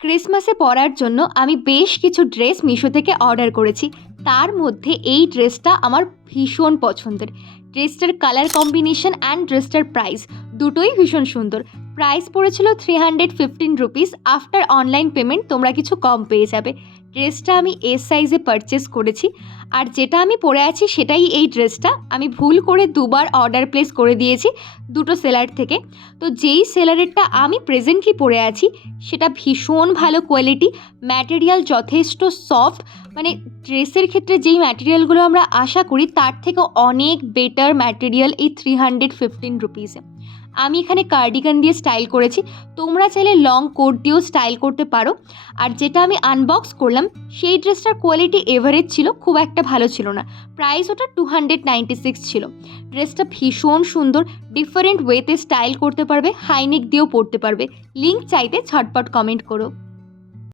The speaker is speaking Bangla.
ক্রিসমাসে পরার জন্য আমি বেশ কিছু ড্রেস মিশো থেকে অর্ডার করেছি। তার মধ্যে এই ড্রেসটা আমার ভীষণ পছন্দের। ড্রেসটার কালার কম্বিনেশন অ্যান্ড ড্রেসটার প্রাইস দুটোই ভীষণ সুন্দর। প্রাইস পড়েছিল 315 রুপিস। আফটার অনলাইন পেমেন্ট তোমরা কিছু কম পেয়ে যাবে। ড্রেসটা আমি এস সাইজে পারচেস করেছি, আর যেটা আমি পরে আছি সেটাই এই ড্রেসটা। আমি ভুল করে দুবার অর্ডার প্লেস করে দিয়েছি দুটো সেলার থেকে। তো যেই সেলারেরটা আমি প্রেজেন্টলি পরে আছি সেটা ভীষণ ভালো কোয়ালিটি, ম্যাটেরিয়াল যথেষ্ট সফট, মানে ড্রেসের ক্ষেত্রে যেই ম্যাটেরিয়ালগুলো আমরা আশা করি তার থেকে অনেক বেটার ম্যাটেরিয়াল এই 315 রুপিসে। আমি এখানে কার্ডিগান দিয়ে স্টাইল করেছি, তোমরা চাইলে লং কোট দিয়েও স্টাইল করতে পারো। আর যেটা আমি আনবক্স করলাম সেই ড্রেসটার কোয়ালিটি এভারেজ ছিল, খুব একটা ভালো ছিল না। প্রাইস ওটা 296 ছিল। ড্রেসটা ভীষণ সুন্দর, ডিফারেন্ট ওয়েতে স্টাইল করতে পারবে, হাইনেক দিয়েও পরতে পারবে। লিঙ্ক চাইতে ঝটপট কমেন্ট করো।